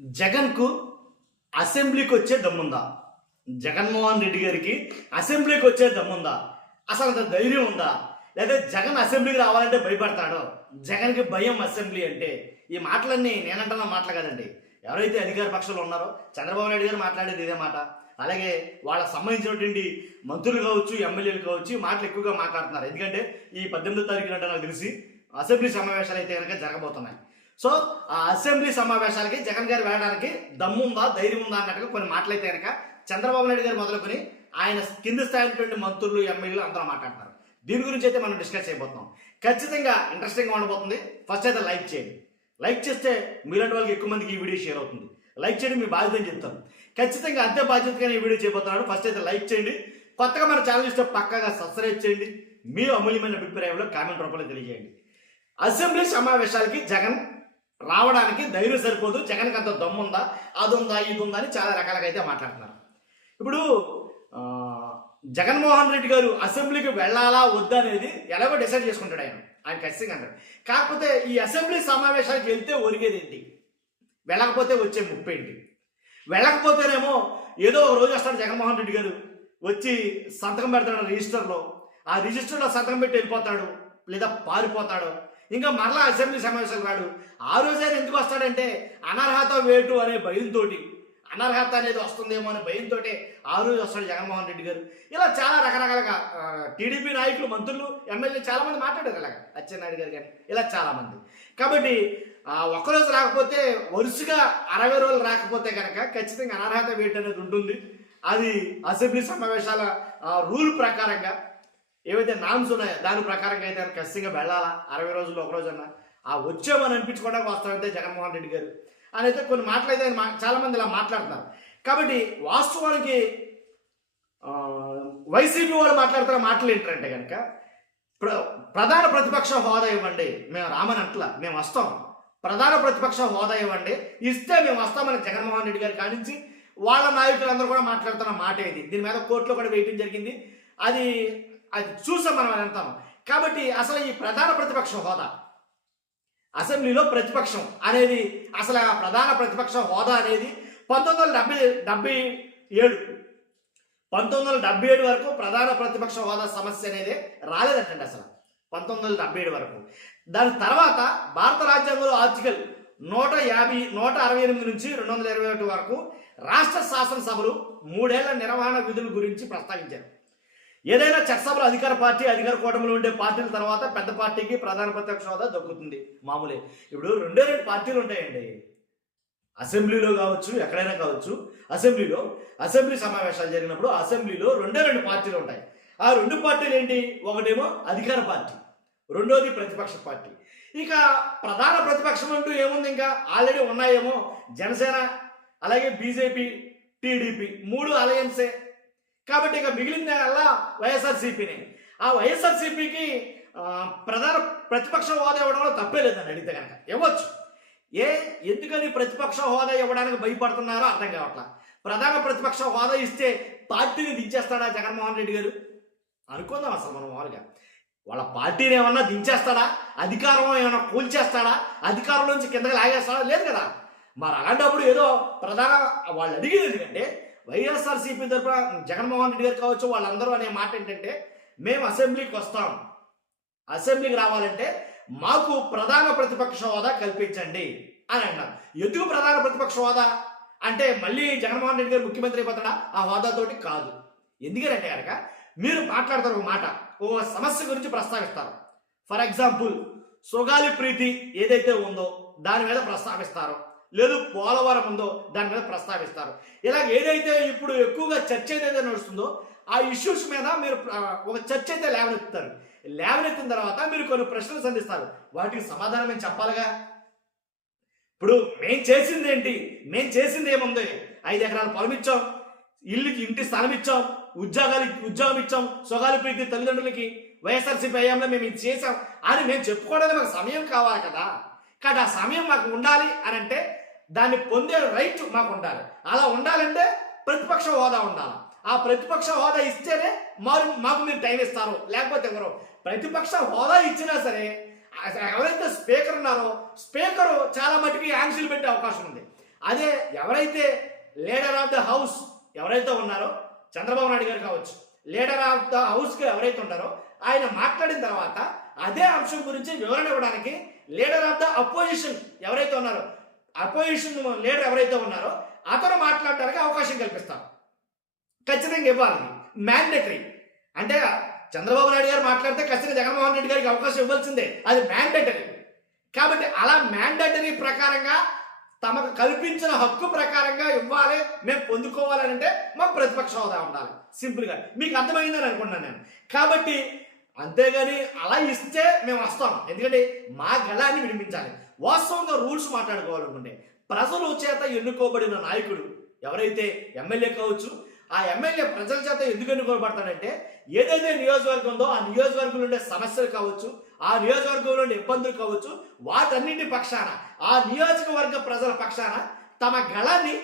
జగన్కు అసెంబ్లీకి వచ్చే దమ్ముందా? జగన్మోహన్ రెడ్డి గారికి అసెంబ్లీకి వచ్చే దమ్ముందా? అసలు అంత ధైర్యం ఉందా? లేదా జగన్ అసెంబ్లీకి రావాలంటే భయపడతాడో? జగన్కి భయం అసెంబ్లీ అంటే? ఈ మాటలన్నీ నేనంటున్న మాటలు కదండి. ఎవరైతే అధికార పక్షంలో ఉన్నారో చంద్రబాబు నాయుడు గారు మాట్లాడేది ఇదే మాట. అలాగే వాళ్ళకి సంబంధించినటువంటి మంత్రులు కావచ్చు, ఎమ్మెల్యేలు కావచ్చు మాటలు ఎక్కువగా మాట్లాడుతున్నారు. ఎందుకంటే ఈ 18వ తారీఖున నాకు తెలిసి అసెంబ్లీ సమావేశాలు అయితే కనుక జరగబోతున్నాయి. సో ఆ అసెంబ్లీ సమావేశాలకి జగన్ గారు వెళ్ళడానికి దమ్ముందా, ధైర్యం ఉందా అన్నట్టుగా కొన్ని మాటలైతే కనుక చంద్రబాబు నాయుడు గారు మొదలుకొని ఆయన కింది స్థాయినటువంటి మంత్రులు, ఎమ్మెల్యేలు అందరూ మాట్లాడుతున్నారు. దీని గురించి అయితే మనం డిస్కస్ చేయబోతున్నాం. ఖచ్చితంగా ఇంట్రెస్టింగ్గా ఉండబోతుంది. ఫస్ట్ అయితే లైక్ చేయండి. లైక్ చేస్తే మీలాంటి వాళ్ళకి ఎక్కువ మందికి ఈ వీడియో షేర్ అవుతుంది. లైక్ చేయడం మీ బాధ్యత అని చెప్తాను. ఖచ్చితంగా అంతే బాధ్యతగానే ఈ వీడియో చేయబోతున్నాడు. ఫస్ట్ అయితే లైక్ చేయండి. కొత్తగా మన ఛానల్ ఇస్తే పక్కాగా సబ్స్క్రైబ్ చేయండి. మీ అమూల్యమైన అభిప్రాయంలో కామెంట్ రూపంలో తెలియజేయండి. అసెంబ్లీ సమావేశాలకి జగన్ రావడానికి ధైర్యం సరిపోదు, జగన్కి అంత దమ్ముందా, అది ఉందా, ఇది ఉందా అని చాలా రకాలుగా అయితే మాట్లాడుతున్నారు. ఇప్పుడు జగన్మోహన్ రెడ్డి గారు అసెంబ్లీకి వెళ్ళాలా వద్దా అనేది ఎలాగో డిసైడ్ చేసుకుంటాడు ఆయన ఖచ్చితంగా అంటాడు. కాకపోతే ఈ అసెంబ్లీ సమావేశాలకు వెళ్తే ఒరిగేది ఏంటి? వెళ్ళకపోతే వచ్చే ముప్పు ఏంటి? వెళ్ళకపోతేనేమో ఏదో ఒక రోజు వస్తాడు జగన్మోహన్ రెడ్డి గారు, వచ్చి సంతకం పెడతాడు రిజిస్టర్లో. ఆ రిజిస్టర్లో సంతకం పెట్టి వెళ్ళిపోతాడు, లేదా పారిపోతాడు. ఇంకా మరలా అసెంబ్లీ సమావేశాలు రాడు. ఆ రోజు ఆయన ఎందుకు వస్తాడంటే అనర్హత వేటు అనే భయంతో, అనర్హత అనేది వస్తుందేమో అనే భయంతో ఆ రోజు వస్తాడు జగన్మోహన్ రెడ్డి గారు. ఇలా చాలా రకరకాలుగా టీడీపీ నాయకులు, మంత్రులు, ఎమ్మెల్యేలు చాలామంది మాట్లాడారు. అలాగా అచ్చెన్నాయుడు గారు కానీ ఇలా చాలామంది. కాబట్టి ఒక్కరోజు రాకపోతే వరుసగా 60 రోజులు రాకపోతే కనుక ఖచ్చితంగా అనర్హత వేటు అనేది ఉంటుంది. అది అసెంబ్లీ సమావేశాల రూల్ ప్రకారంగా ఏవైతే నామ్స్ ఉన్నాయో దాని ప్రకారంగా అయితే ఖచ్చితంగా వెళ్ళాలా. 60 రోజుల్లో ఒక రోజన్నా ఆ వచ్చామని అనిపించుకోవడానికి వస్తామంటే జగన్మోహన్ రెడ్డి గారు అని అయితే కొన్ని మాటలు అయితే చాలామంది ఇలా మాట్లాడుతున్నారు. కాబట్టి వాస్తవానికి వైసీపీ వాళ్ళు మాట్లాడుతున్న మాటలు ఏంటంటే కనుక ప్రధాన ప్రతిపక్ష హోదా ఇవ్వండి, మేము రామని అట్లా మేము వస్తాం, ప్రధాన ప్రతిపక్ష హోదా ఇవ్వండి, ఇస్తే మేము వస్తామని జగన్మోహన్ రెడ్డి గారు కానించి వాళ్ళ నాయకులందరూ కూడా మాట్లాడుతున్న మాట ఇది. దీని మీద కోర్టులో కూడా వేయటం జరిగింది. అది చూసాం మనం అంటాం. కాబట్టి అసలు ఈ ప్రధాన ప్రతిపక్ష హోదా, అసెంబ్లీలో ప్రతిపక్షం అనేది, అసలు ఆ ప్రధాన ప్రతిపక్ష హోదా అనేది 1977 వరకు ప్రధాన ప్రతిపక్ష హోదా సమస్య అనేది రాలేదంటండి. అసలు 1977 వరకు. దాని తర్వాత భారత రాజ్యాంగంలో ఆర్టికల్ 168 నుంచి 221 వరకు రాష్ట్ర శాసనసభలు 3 ఏళ్ల నిర్వహణ విధుల గురించి ప్రస్తావించారు. ఏదైనా చట్టసభలో అధికార పార్టీ, అధికార కూటమిలో ఉండే పార్టీల తర్వాత పెద్ద పార్టీకి ప్రధాన ప్రతిపక్ష హోదా దక్కుతుంది. మామూలే. ఇప్పుడు 2 పార్టీలు ఉంటాయండి అసెంబ్లీలో కావచ్చు, ఎక్కడైనా కావచ్చు. అసెంబ్లీ సమావేశాలు జరిగినప్పుడు అసెంబ్లీలో 2 పార్టీలు ఉంటాయి. ఆ 2 పార్టీలు ఏంటి? ఒకటేమో అధికార పార్టీ, రెండోది ప్రతిపక్ష పార్టీ. ఇక ప్రధాన ప్రతిపక్షం అంటూ ఏముంది? ఇంకా ఆల్రెడీ ఉన్నాయేమో జనసేన, అలాగే బీజేపీ, టీడీపీ, 3 అలయన్సే. కాబట్టి ఇక మిగిలిన అలా వైఎస్ఆర్సీపీనే. ఆ వైఎస్ఆర్సీపీకి ప్రధాన ప్రతిపక్ష హోదా ఇవ్వడంలో తప్పే లేదని అడిగితే కనుక ఇవ్వచ్చు. ఎందుకని ప్రతిపక్ష హోదా ఇవ్వడానికి భయపడుతున్నారో అర్థం కావట్లా. ప్రధాన ప్రతిపక్ష హోదా ఇస్తే పార్టీని దించేస్తాడా జగన్మోహన్ రెడ్డి గారు? అనుకుందాం. అసలు మనం మామూలుగా వాళ్ళ పార్టీని ఏమన్నా దించేస్తాడా? అధికారం ఏమన్నా కూల్చేస్తాడా? అధికారం నుంచి కిందకి లాగేస్తాడా? లేదు కదా. మరి అలాంటప్పుడు ఏదో ప్రధాన వాళ్ళు అడిగేది ఎందుకంటే వైఎస్ఆర్సీపీ తరఫున జగన్మోహన్ రెడ్డి గారు కావచ్చు వాళ్ళందరూ అనే మాట ఏంటంటే మేము అసెంబ్లీకి వస్తాం, అసెంబ్లీకి రావాలంటే మాకు ప్రధాన ప్రతిపక్ష హోదా కల్పించండి అని అన్నారు. ఎందుకు ప్రధాన ప్రతిపక్ష హోదా అంటే మళ్ళీ జగన్మోహన్ రెడ్డి గారు ముఖ్యమంత్రి అయిపోతాడా? ఆ హోదాతోటి కాదు. ఎందుకంటే కనుక మీరు మాట్లాడతారు ఒక మాట, ఓ సమస్య గురించి ప్రస్తావిస్తారు. ఫర్ ఎగ్జాంపుల్ సుగాలి ప్రీతి ఏదైతే ఉందో దాని మీద ప్రస్తావిస్తారు, లేదు పోలవరం ఉందో దాని మీద ప్రస్తావిస్తారు. ఇలా ఏదైతే ఇప్పుడు ఎక్కువగా చర్చ ఏదైతే నడుస్తుందో ఆ ఇష్యూస్ మీద మీరు ఒక చర్చ అయితే లేవనెత్తుతారు. లేవనెత్తిన తర్వాత మీరు కొన్ని ప్రశ్నలు సంధిస్తారు. వాటికి సమాధానం మేము చెప్పాలిగా. ఇప్పుడు మేము చేసింది ఏంటి? మేము చేసింది ఏముంది? 5 ఎకరాల పొలం ఇచ్చాం, ఇంటి స్థలం ఇచ్చాం, ఉద్యోగం ఇచ్చాం, సుగాలి ప్రీతి తల్లిదండ్రులకి వైఎస్ఆర్సీపీ హయాంలో మేము ఇది చేసాం అని మేము చెప్పుకోవడానికి మాకు సమయం కావాలి కదా. కాబట్టి ఆ సమయం మాకు ఉండాలి అని అంటే దాన్ని పొందే రైట్ మాకు ఉండాలి. అలా ఉండాలంటే ప్రతిపక్ష హోదా ఉండాలి. ఆ ప్రతిపక్ష హోదా ఇస్తేనే మాకు మీరు టైం ఇస్తారు, లేకపోతే ఎవరో. ప్రతిపక్ష హోదా ఇచ్చినా సరే ఎవరైతే స్పీకర్ ఉన్నారో స్పీకరు చాలా మటుకు ఆంక్షలు పెట్టే అవకాశం ఉంది. అదే ఎవరైతే లీడర్ ఆఫ్ ద హౌస్ ఎవరైతే ఉన్నారో చంద్రబాబు నాయుడు గారు కావచ్చు, లీడర్ ఆఫ్ ద హౌస్కి ఎవరైతే ఉంటారో ఆయన మాట్లాడిన తర్వాత అదే అంశం గురించి వివరణ ఇవ్వడానికి లీడర్ ఆఫ్ ద అపోజిషన్ ఎవరైతే ఉన్నారో, అపోజిషన్ లీడర్ ఎవరైతే ఉన్నారో అతను మాట్లాడడానికి అవకాశం కల్పిస్తారు. ఖచ్చితంగా ఇవ్వాలి, మ్యాండేటరీ. అంటే చంద్రబాబు నాయుడు గారు మాట్లాడితే ఖచ్చితంగా జగన్మోహన్ రెడ్డి గారికి అవకాశం ఇవ్వాల్సిందే, అది మ్యాండేటరీ. కాబట్టి అలా మ్యాండేటరీ ప్రకారంగా తమకు కల్పించిన హక్కు ప్రకారంగా ఇవ్వాలి, మేము పొందుకోవాలని అంటే మాకు ప్రతిపక్ష హోదా ఉండాలి. సింపుల్గా మీకు అర్థమైందని అనుకున్నాను నేను. కాబట్టి అంతేగాని అలా ఇస్తే మేము వస్తాం, ఎందుకంటే మా గళాన్ని వినిపించాలి. వాస్తవంగా రూల్స్ మాట్లాడుకోవాలనుకుంటే ప్రజల చేత ఎన్నుకోబడిన నాయకుడు ఎవరైతే ఎమ్మెల్యే కావచ్చు, ఆ ఎమ్మెల్యే ప్రజల చేత ఎందుకు ఎన్నుకోబడతాడంటే ఏదైతే నియోజకవర్గం ఉందో ఆ నియోజకవర్గంలో ఉండే సమస్యలు కావచ్చు, ఆ నియోజకవర్గంలో ఉండే ఇబ్బందులు కావచ్చు, వాటన్నింటి పక్షాన ఆ నియోజకవర్గ ప్రజల పక్షాన తమ గళాన్ని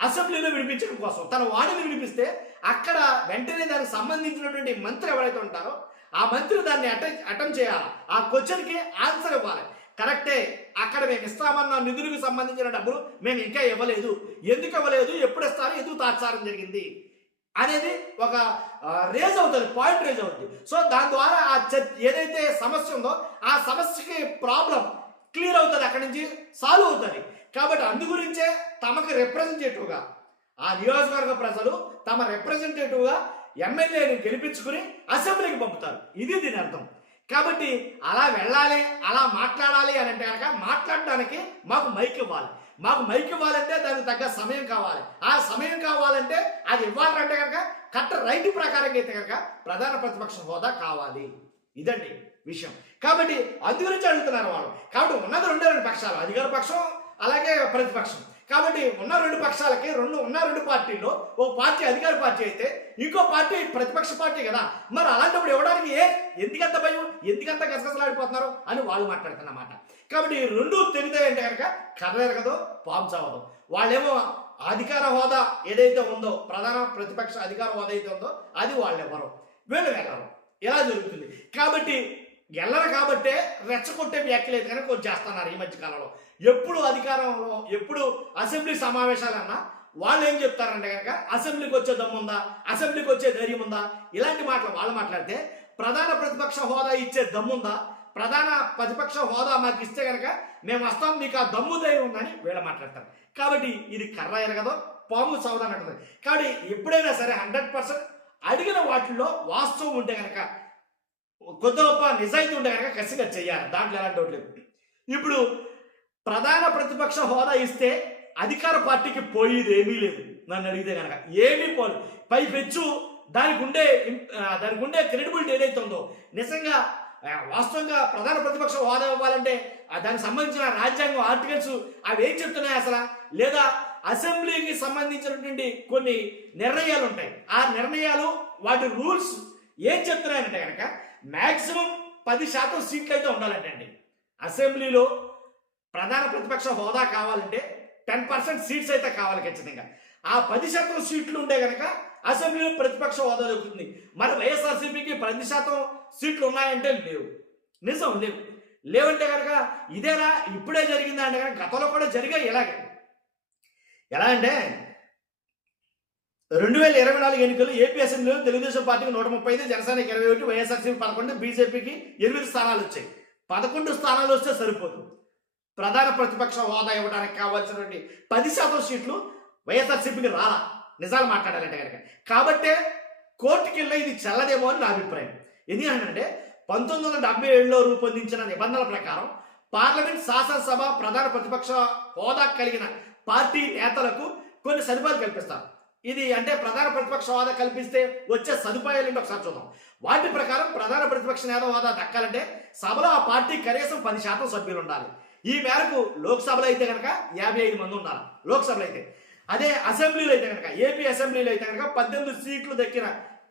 అసెంబ్లీలో వినిపించడం కోసం తన వాణిని వినిపిస్తే అక్కడ వెంటనే దానికి సంబంధించినటువంటి మంత్రి ఎవరైతే ఉంటారో ఆ మంత్రి దాన్ని అటెంప్ట్ చేయాలి, ఆ క్వశ్చన్కి ఆన్సర్ ఇవ్వాలి. కరెక్టే, అక్కడ మేము ఇస్తామన్న నిధులకు సంబంధించిన డబ్బులు మేము ఇంకా ఇవ్వలేదు, ఎందుకు ఇవ్వలేదు, ఎప్పుడు ఇస్తారు, ఎందుకు తాత్సారం జరిగింది అనేది ఒక రేజ్ అవుతుంది, పాయింట్ రేజ్ అవుతుంది. సో దాని ద్వారా ఆ ఏదైతే సమస్య ఉందో ఆ సమస్యకి ప్రాబ్లం క్లియర్ అవుతుంది, అక్కడి నుంచి సాల్వ్ అవుతుంది. కాబట్టి అందు గురించే తమకు రిప్రజెంటేటివ్గా ఆ నియోజకవర్గ ప్రజలు తమ రిప్రజెంటేటివ్గా ఎమ్మెల్యేని గెలిపించుకుని అసెంబ్లీకి పంపుతారు, ఇది దీని అర్థం. కాబట్టి అలా వెళ్ళాలి, అలా మాట్లాడాలి అని అంటే కనుక మాట్లాడడానికి మాకు మైక్ ఇవ్వాలి. మాకు మైక్ ఇవ్వాలంటే దానికి తగ్గ సమయం కావాలి. ఆ సమయం కావాలంటే అది ఇవ్వాలంటే కనుక కరెక్ట్ రైట్ ప్రకారంగా అయితే కనుక ప్రధాన ప్రతిపక్ష హోదా కావాలి. ఇదండి విషయం. కాబట్టి అందు గురించి అడుగుతున్నారు వాళ్ళు. కాబట్టి ఉన్నది రెండు పక్షాలు, అధికార పక్షం అలాగే ప్రతిపక్షం. కాబట్టి ఉన్న రెండు పక్షాలకి రెండు పార్టీల్లో ఓ పార్టీ అధికార పార్టీ అయితే ఇంకో పార్టీ ప్రతిపక్ష పార్టీ కదా, మరి అలాంటప్పుడు ఇవ్వడానికి ఎందుకంత భయం, ఎందుకంత గసగసలాడిపోతున్నారు అని వాళ్ళు మాట్లాడుతున్నమాట. కాబట్టి రెండు తెలియదంటే కనుక కర్ర ఎరగదో పాము చావదు. వాళ్ళేమో అధికార హోదా ఏదైతే ఉందో ప్రధాన ప్రతిపక్ష అధికార హోదా అయితే ఉందో అది వాళ్ళు ఎవరు, వీళ్ళు వెళ్ళరు, ఇలా జరుగుతుంది. కాబట్టి వెళ్ళరు కాబట్టే రెచ్చగొట్టే వ్యాఖ్యలు అయితే కనుక కొంచెం చేస్తున్నారు ఈ మధ్య కాలంలో. ఎప్పుడు అధికారంలో ఎప్పుడు అసెంబ్లీ సమావేశాలన్నా వాళ్ళు ఏం చెప్తారంటే కనుక అసెంబ్లీకి వచ్చే దమ్ముందా, అసెంబ్లీకి వచ్చే ధైర్యం ఉందా, ఇలాంటి మాటలు వాళ్ళు మాట్లాడితే ప్రధాన ప్రతిపక్ష హోదా ఇచ్చే దమ్ముందా, ప్రధాన ప్రతిపక్ష హోదా మాకు ఇస్తే కనుక మేము వస్తాం, మీకు ఆ దమ్ము ధైర్యం ఉందని వీళ్ళు మాట్లాడతారు. కాబట్టి ఇది కర్ర ఎరగదో పాము సౌదా అంటుంది. కాబట్టి ఎప్పుడైనా సరే 100% అడిగిన వాటిల్లో వాస్తవం ఉంటే కనుక కొద్ది గొప్ప నిజాయితీ ఉంటే కనుక ఖచ్చితంగా చెయ్యాలి, దాంట్లో ఎలాంటి డౌట్ లేదు. ఇప్పుడు ప్రధాన ప్రతిపక్ష హోదా ఇస్తే అధికార పార్టీకి పోయేది ఏమీ లేదు, నన్ను అడిగితే కనుక ఏమీ పోదు. పైపెచ్చు దానికి ఉండే క్రెడిబిలిటీ ఏదైతే ఉందో నిజంగా వాస్తవంగా ప్రధాన ప్రతిపక్ష హోదా ఇవ్వాలంటే దానికి సంబంధించిన రాజ్యాంగం ఆర్టికల్స్ అవి ఏం చెప్తున్నాయి అసలు, లేదా అసెంబ్లీకి సంబంధించినటువంటి కొన్ని నిర్ణయాలు ఉంటాయి, ఆ నిర్ణయాలు వాటి రూల్స్ ఏం చెప్తున్నాయంటే కనుక మ్యాక్సిమం 10% సీట్లు అయితే ఉండాలంటే అండి అసెంబ్లీలో. ప్రధాన ప్రతిపక్ష హోదా కావాలంటే 10% సీట్స్ అయితే కావాలి ఖచ్చితంగా. ఆ 10% సీట్లు ఉంటే కనుక అసెంబ్లీలో ప్రతిపక్ష హోదా దొరుకుతుంది. మరి వైఎస్ఆర్సీపీకి 10% సీట్లు ఉన్నాయంటే లేవు, నిజం లేవంటే కనుక ఇదేనా ఇప్పుడే జరిగిందా అంటే కనుక గతంలో కూడా జరిగాయి ఇలాగే. ఎలా అంటే 2024 ఎన్నికలు ఏపీ అసెంబ్లీలో తెలుగుదేశం పార్టీకి 135, జనసేనకి 21, వైఎస్ఆర్సీపీ 11, బీజేపీకి 8 స్థానాలు వచ్చాయి. 11 స్థానాలు వస్తే సరిపోదు. ప్రధాన ప్రతిపక్ష హోదా ఇవ్వడానికి కావాల్సినటువంటి 10% సీట్లు వైఎస్ఆర్సీపీకి రాలా, నిజాలు మాట్లాడాలంటే కనుక. కాబట్టే కోర్టుకి వెళ్ళి ఇది చెల్లదేమో అని నా అభిప్రాయం. ఎందుకంటే 1977లో రూపొందించిన నిబంధనల ప్రకారం పార్లమెంట్, శాసనసభ ప్రధాన ప్రతిపక్ష హోదా కలిగిన పార్టీ నేతలకు కొన్ని సదుపాయాలు కల్పిస్తారు. ఇది అంటే ప్రధాన ప్రతిపక్ష హోదా కల్పిస్తే వచ్చే సదుపాయాలు ఏంటో ఒకసారి చూద్దాం. వాటి ప్రకారం ప్రధాన ప్రతిపక్ష నేత హోదా దక్కాలంటే సభలో ఆ పార్టీ కనీసం 10% సభ్యులు ఉండాలి. ఈ మేరకు లోక్సభలో అయితే కనుక 55 మంది ఉండాలి లోక్సభలో అయితే. అదే అసెంబ్లీలో అయితే కనుక ఏపీ అసెంబ్లీలో అయితే కనుక 18 సీట్లు దక్కిన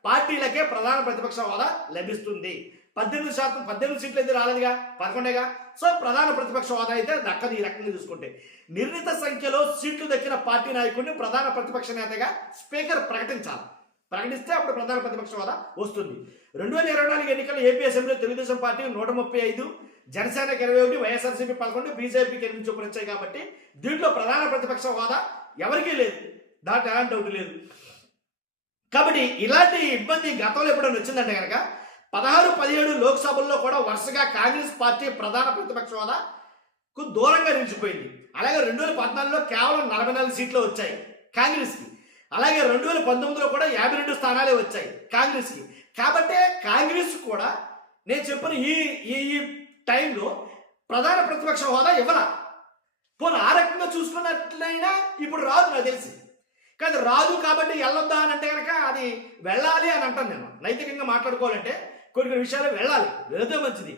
పార్టీలకే ప్రధాన ప్రతిపక్ష హోదా లభిస్తుంది. 18 సీట్లు అయితే రాలేదుగా, 11గా. సో ప్రధాన ప్రతిపక్ష హోదా అయితే దక్కదు. ఈ రకంగా చూసుకుంటే నిర్ణీత సంఖ్యలో సీట్లు దక్కిన పార్టీ నాయకుడిని ప్రధాన ప్రతిపక్ష నేతగా స్పీకర్ ప్రకటిస్తే అప్పుడు ప్రధాన ప్రతిపక్ష హోదా వస్తుంది. 2024 ఎన్నికల్లో ఏపీ అసెంబ్లీలో తెలుగుదేశం పార్టీ 135, జనసేనకి 21, వైఎస్ఆర్సీపీ 11, బీజేపీకి 8 చొప్పున వచ్చాయి కాబట్టి దీంట్లో ప్రధాన ప్రతిపక్ష హోదా ఎవరికీ లేదు, దాంట్లో ఎలాంటి డౌట్ లేదు. కాబట్టి ఇలాంటి ఇబ్బంది గతంలో ఎప్పుడైనా వచ్చిందంటే కనుక 16, 17 లోక్సభల్లో కూడా వరుసగా కాంగ్రెస్ పార్టీ ప్రధాన ప్రతిపక్ష హోదాకు దూరంగా నిలిచిపోయింది. అలాగే 2014లో కేవలం 44 సీట్లు వచ్చాయి కాంగ్రెస్కి. అలాగే 2019లో కూడా 52 స్థానాలే వచ్చాయి కాంగ్రెస్కి. కాబట్టే కాంగ్రెస్ కూడా నేను చెప్పిన ఈ ఈ టైంలో ప్రధాన ప్రతిపక్ష హోదా ఇవ్వరా. పోనీ ఆ రకంగా చూసుకున్నట్లయినా ఇప్పుడు రాదు నాకు తెలిసి. కానీ రాదు కాబట్టి వెళ్ళొద్దా అని అంటే కనుక అది వెళ్ళాలి అని అంటాను నేను. నైతికంగా మాట్లాడుకోవాలంటే కొన్ని విషయాలు వెళ్ళాలి, వెళితే మంచిది.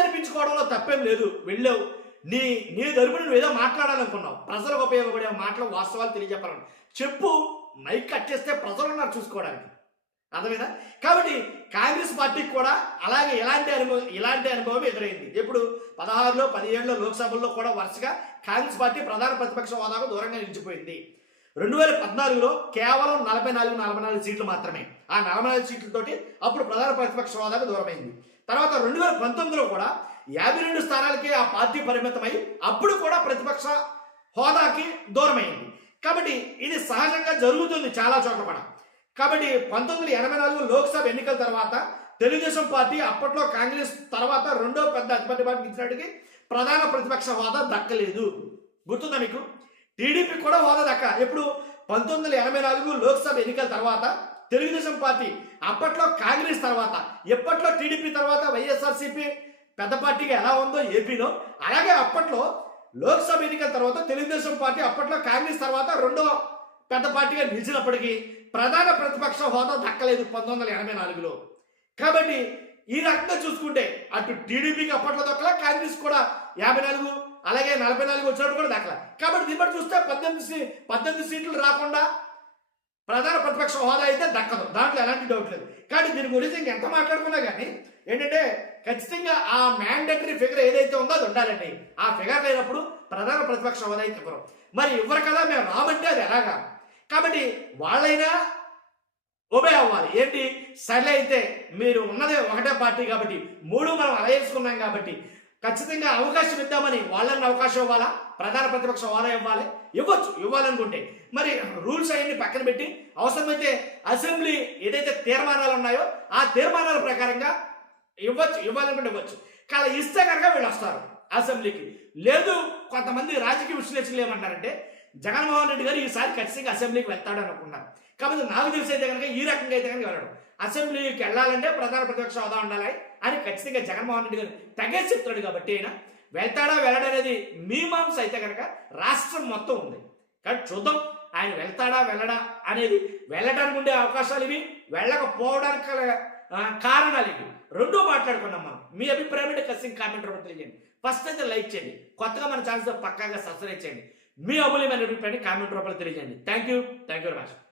అనిపించుకోవడంలో తప్పేం లేదు. వెళ్ళావు, నీ తరపున నువ్వు ఏదో మాట్లాడాలనుకున్నావు, ప్రజలకు ఉపయోగపడే మాటలు వాస్తవాలు తెలియజెప్పాలను చెప్పు. మైక్ కట్ చేస్తే ప్రజలు ఉన్నారు చూసుకోవడానికి, అర్థమైందా? కాబట్టి కాంగ్రెస్ పార్టీకి కూడా అలాగే ఇలాంటి అనుభవం ఎదురైంది. ఎప్పుడు 16లో 17లో లోక్సభల్లో కూడా వరుసగా కాంగ్రెస్ పార్టీ ప్రధాన ప్రతిపక్ష హోదాకు దూరంగా నిలిచిపోయింది. 2014లో కేవలం 44 సీట్లు మాత్రమే. ఆ 44 సీట్లతోటి అప్పుడు ప్రధాన ప్రతిపక్ష హోదాకు దూరమైంది. తర్వాత 2019లో కూడా 52 స్థానాలకి ఆ పార్టీ పరిమితమై అప్పుడు కూడా ప్రతిపక్ష హోదాకి దూరమైంది. కాబట్టి ఇది సహజంగా జరుగుతుంది చాలా చోట్ల కూడా. కాబట్టి 1984 లోక్సభ ఎన్నికల తర్వాత తెలుగుదేశం పార్టీ అప్పట్లో కాంగ్రెస్ తర్వాత రెండో పెద్ద అతిపెద్ద పార్టీ ఇచ్చినట్టుకి ప్రధాన ప్రతిపక్ష హోదా దక్కలేదు. గుర్తుందా మీకు? టీడీపీ కూడా హోదా దక్క. ఎప్పుడు 1984 లోక్సభ ఎన్నికల తర్వాత తెలుగుదేశం పార్టీ, అప్పట్లో కాంగ్రెస్ తర్వాత, ఎప్పట్లో టీడీపీ తర్వాత వైఎస్ఆర్సీపీ పెద్ద పార్టీగా ఎలా ఉందో ఏపీలో, అలాగే అప్పట్లో లోక్సభ ఎన్నికల తర్వాత తెలుగుదేశం పార్టీ అప్పట్లో కాంగ్రెస్ తర్వాత రెండో పెద్ద పార్టీగా నిలిచినప్పటికీ ప్రధాన ప్రతిపక్ష హోదా దక్కలేదు 1984లో. కాబట్టి ఈ రకంగా చూసుకుంటే అటు టీడీపీకి అప్పట్లో దక్కల, కాంగ్రెస్ కూడా 54 అలాగే 44 వచ్చినప్పుడు కూడా దక్కల. కాబట్టి దీన్ని బట్టి చూస్తే 18 సీట్లు రాకుండా ప్రధాన ప్రతిపక్ష హోదా అయితే దక్కదు, దాంట్లో ఎలాంటి డౌట్ లేదు. కానీ దీని గురించి ఇంకెంత మాట్లాడుకున్నా కానీ ఏంటంటే ఖచ్చితంగా ఆ మ్యాండేటరీ ఫిగర్ ఏదైతే ఉందో అది ఉండాలండి. ఆ ఫిగర్ లేనప్పుడు ప్రధాన ప్రతిపక్ష హోదా అయితే ఇవ్వరు. మరి ఇవ్వరు కదా, మేము రామంటే అది ఎలాగా? కాబట్టి వాళ్ళైనా ఒబే అవ్వాలి. ఏంటి, సరే అయితే మీరు ఉన్నదే ఒకటే పార్టీ కాబట్టి 3 మనం అలయేసుకున్నాం కాబట్టి ఖచ్చితంగా అవకాశం ఇద్దామని వాళ్ళని అవకాశం ఇవ్వాలా, ప్రధాన ప్రతిపక్ష హోదా ఇవ్వాలనుకుంటే మరి రూల్స్ అవన్నీ పక్కన పెట్టి అవసరమైతే అసెంబ్లీ ఏదైతే తీర్మానాలు ఉన్నాయో ఆ తీర్మానాల ప్రకారంగా ఇవ్వాలనుకుంటే ఇవ్వచ్చు. కానీ ఇస్తే కనుక వీళ్ళు వస్తారు అసెంబ్లీకి. లేదు, కొంతమంది రాజకీయ విశ్లేషకులు ఏమంటారంటే జగన్మోహన్ రెడ్డి గారు ఈసారి ఖచ్చితంగా అసెంబ్లీకి వెళ్తాడు అనుకున్నారు. కాబట్టి నాకు తెలిసి అయితే కనుక ఈ రకంగా అయితే కనుక వెళ్ళడం, అసెంబ్లీకి వెళ్ళాలంటే ప్రధాన ప్రతిపక్ష హోదా ఉండాలి అని ఖచ్చితంగా జగన్మోహన్ రెడ్డి గారు తెగేసి చెప్తాడు. కాబట్టి అయినా వెళ్తాడా వెళ్ళడనేది మీమాంస అయితే కనుక రాష్ట్రం మొత్తం ఉంది. కాబట్టి చూద్దాం ఆయన వెళ్తాడా వెళ్ళడా అనేది. వెళ్ళడానికి ఉండే అవకాశాలు ఇవి, వెళ్ళకపోవడానికి కారణాలు ఇవి. రెండో మాట్లాడుకున్నాం మనం. మీ అభిప్రాయం అంటే ఖచ్చితంగా కామెంట్ రూపంలో తెలియజేయండి. ఫస్ట్ అయితే లైక్ చేయండి, కొత్తగా మన ఛానల్స్ పక్కాగా సబ్స్క్రైబ్ చేయండి. మీ అమూల్యమైన అభిప్రాయాన్ని కామెంట్ రూపంలో తెలియజేయండి. Thank you very much.